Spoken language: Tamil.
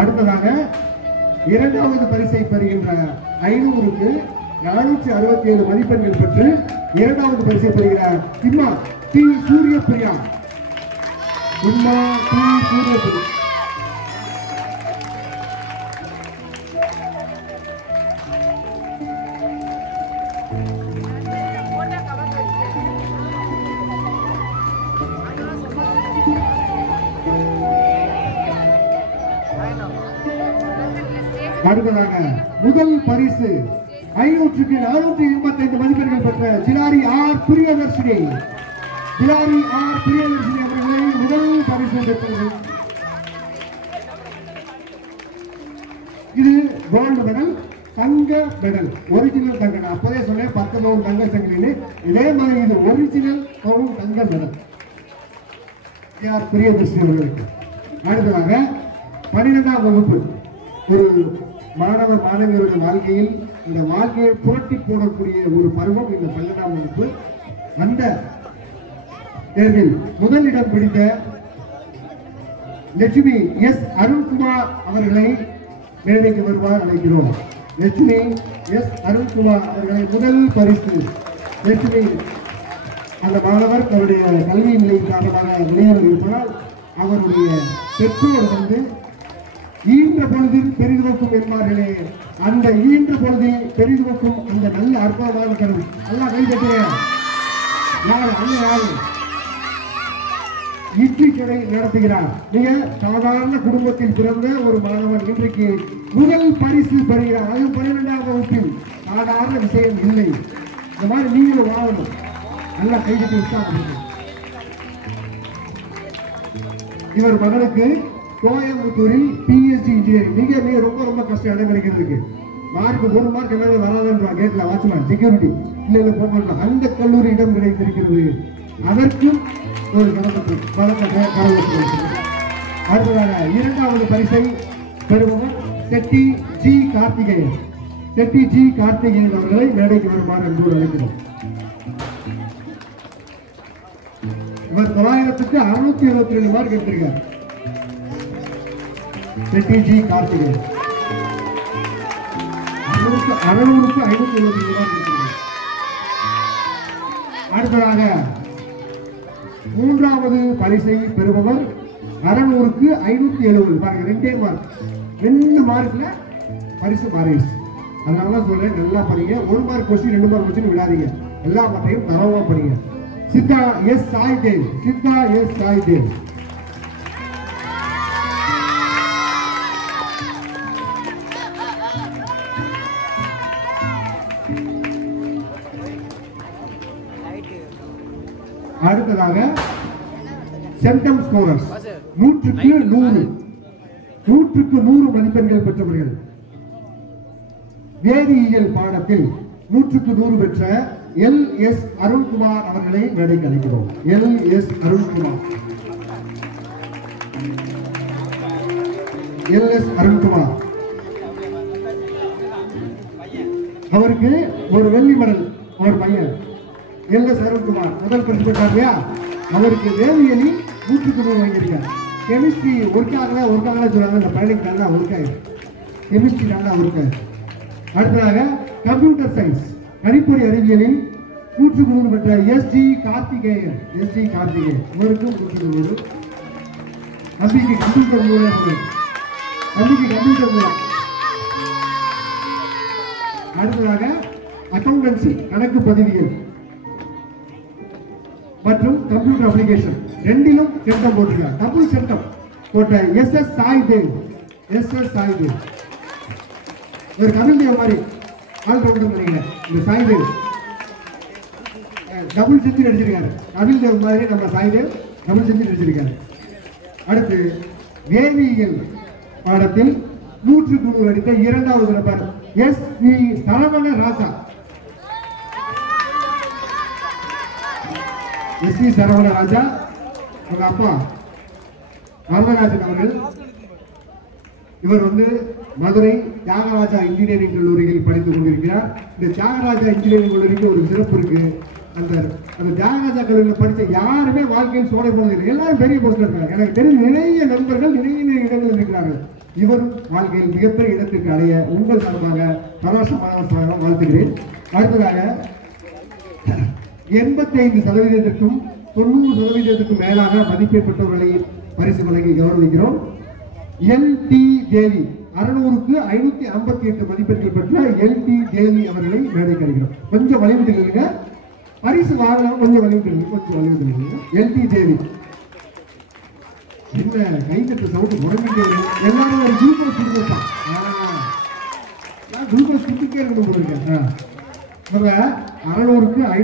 அடுத்ததாக இரண்டாவது பரிசை பெறுகின்ற 500க்கு 467 மதிப்பெண்கள் பெற்று இரண்டாவது பரிசை பெறுகிறார் திம்மா டி சூரியபிரியா. திம்மா டி சூரியபிரியா அடுத்ததாக முதல் பரிசு 500க்கு 485 மதிப்பெண்கள் பெற்ற ஜிலாரி ஆர் பிரியதர்ஷினி. ஜிலாரி ஆர் பிரியதர்ஷினி அவர்களை முதல் பரிசு பெற்றவர்கள். இது கோல்டு மெடல், தங்க மெடல், ஒரிஜினல் தங்க. நான் அப்போதே சொன்னேன் 10 பவுன் தங்க சங்கிலி. இதே மாதிரி இது ஒரிஜினல் பவுன் தங்க மெடல் ஆர் பிரியதர்ஷினி அவர்களுக்கு. அடுத்ததாக 12ஆம் வகுப்பு ஒரு மாணவ மாணவியருடைய வாழ்க்கையில் இந்த வாழ்க்கையை புரட்டி போடக்கூடிய ஒரு பருவம் இந்த 12ஆம் வகுப்பு. அந்த தேர்வில் முதலிடம் பிடித்த லட்சுமி எஸ் அருண்குமார் அவர்களை மேடைக்கு வருவார் அழைக்கிறோம். லட்சுமி எஸ் அருண்குமார் அவர்களை முதல் பரிசு. லட்சுமி அந்த மாணவர் தன்னுடைய கல்வி நிலையின் காரணமாக வெளியேற இருப்பதால் அவருடைய பெற்றோர் வந்து ஈன்ற பொழுதில் பெரிதுவக்கும் என்பார்களே, அந்த ஈன்ற பொழுதில் பெரிதுவக்கும் அந்த நல்ல அற்புதமான கருவி. நல்லா கை தட்டுறேன். இட்லி கடை நடத்துகிறார். மிக சாதாரண குடும்பத்தில் பிறந்த ஒரு மாணவன் இன்றைக்கு முதல் பரிசு பெறுகிறார். அது 12ஆம் வகுப்பில் சாதாரண விஷயம் இல்லை. இந்த மாதிரி நீங்களும் வாழணும். நல்லா கை தட்டி உற்சாகம். இவர் மகனுக்கு கோயம்புத்தூரில் பிஎஸ்டி இன்ஜினியரிங் மிக மிக ரொம்ப ரொம்ப கஷ்டம் இடம் கிடைக்கிறதுக்கு. மார்க் 3 மார்க் எல்லாமே வராதுன்றா கேட்ல வாட்ச்மேன் செக்யூரிட்டி இல்ல போக அந்த கல்லூரி இடம் கிடைத்திருக்கிறது. அதற்கும் ஒரு அடுத்ததாக இரண்டாவது பரிசை பெறுபவர் செட்டி ஜி கார்த்திகேயன். செட்டி ஜி கார்த்திகேயன் அவர்களை மேடைக்கு வருமாறு என்று அழைக்கிறோம். இவர் 900க்கு 672 மார்க் எடுத்திருக்கார். செட்டி ஜி கார்த்திகேயன் 600க்கு 572 மார்க் எடுத்திருக்கார். அடுத்ததாக மூன்றாவது பரிசை பெறுபவர் 600க்கு 570. பாருங்க 2 மார்க்ல பரிசு மாறிடுச்சு. அதனால சொல்றேன், நல்லா படிங்க. 1 மார்க் கொஸ்டின் 2 மார்க் கொஸ்டின் விடாதீங்க. எல்லா பட்டையும் தரவா படிங்க. சித்தா எஸ் சாய்தேவ். சித்தா எஸ் சாய்தேவ் அடுத்ததாக சென்டம் ஸ்கோரர்ஸ் 100க்கு 100 மதிப்பெண்கள் பெற்றவர்கள். வேதியியல் பாடத்தில் 100க்கு 100 பெற்ற எல் எஸ் அருண்குமார் அவர்களை மேடைக்கு அழைக்கிறோம். L S Arunkumar. L S Arunkumar அவருக்கு ஒரு வெள்ளி மெடல். அவர் பையன் எல் எஸ் அருண்குமார் முதல் பரிசு பெற்றார் இல்லையா? அவருக்கு வேதியியலில் 100க்கு 100 வாங்கியிருக்கார். கெமிஸ்ட்ரி ஒர்க்காக சொல்றாங்க. இந்த பையனுக்கு நல்லா ஒர்க் ஆயிருக்கு. கெமிஸ்ட்ரி நல்லா ஒர்க் ஆயிருக்கு. அடுத்ததாக கம்ப்யூட்டர் சயின்ஸ் கணிப்பொறி அறிவியலில் 100க்கு 100 பெற்ற எஸ்டி கார்த்திகேயன். எஸ்டி கார்த்திகேயன் இவருக்கும் 100க்கு 100. தம்பிக்கு கம்ப்யூட்டர் மூலம். அடுத்ததாக அக்கவுண்டன்சி கணக்கு பதிவியல் மற்றும் கம்ப்யூட்டர் அப்ளிகேஷன் ரெண்டிலும் சென்டம் போட்டிருக்கார். டபுள் சென்டம் போட்ட S S Saidev. S S Saidev ஒரு கபில்தேவ் மாதிரி ஆல்ரவுண்டர் நினைக்கிறேன். இந்த சாய்தேவ் டபுள் செஞ்சுரி அடிச்சிருக்காரு. கபில்தேவ் மாதிரி நம்ம சாய்தேவ் டபுள் செஞ்சுரி அடிச்சிருக்காரு. அடுத்து வேதியியல் பாடத்தில் 100க்கு 100 அடித்த இரண்டாவது நபர் S V Saravana Raja. S V Saravana Raja உங்க அப்பா வரதராஜன் அவர்கள். இவர் மதுரை தியாகராஜா இன்ஜினியரிங் கல்லூரியில் படித்துக் கொண்டிருக்கிறார். இந்த தியாகராஜா இன்ஜினியரிங் கல்லூரிக்கு ஒரு சிறப்பு இருக்கு. அந்த அந்த தியாகராஜா கல்லூரியில் படித்த யாருமே வாழ்க்கையில் சோடை போனதில்லை. எல்லாரும் பெரிய போஸ்ட்ல இருக்காங்க. எனக்கு தெரியும் நிறைய நண்பர்கள் நிறைய இடங்களில் இருக்கிறார்கள். இவரும் வாழ்க்கையில் மிகப்பெரிய இடத்திற்கு அடைய உங்கள் சார்பாக சந்தோஷமான வாழ்த்துகிறேன். அடுத்ததாக 85%க்கும் 90%க்கும் மேலாக மதிப்பெண் பெற்றவர்களை பரிசு வழங்கி கௌரவிக்கிறோம். LT தேவி 600க்கு 558 மதிப்பெண்கள் பெற்ற LT தேவி அவர்களை மேடைக்கு அழைக்கிறோம். கொஞ்சம் வலிவிட்டு இருங்க, பரிசு வாங்கலாம். கொஞ்சம் வலிவிட்டு இருங்க. LT தேவி என்ன கைத்தட்டு சவுண்ட் முடங்கிட்டே எல்லாரும் ஒரு குளுக்கோஸ் கொடுத்துருப்பான். குளுக்கோஸ் கொடுத்துட்டே இருக்கணும் போல இருக்கேன். 600க்கு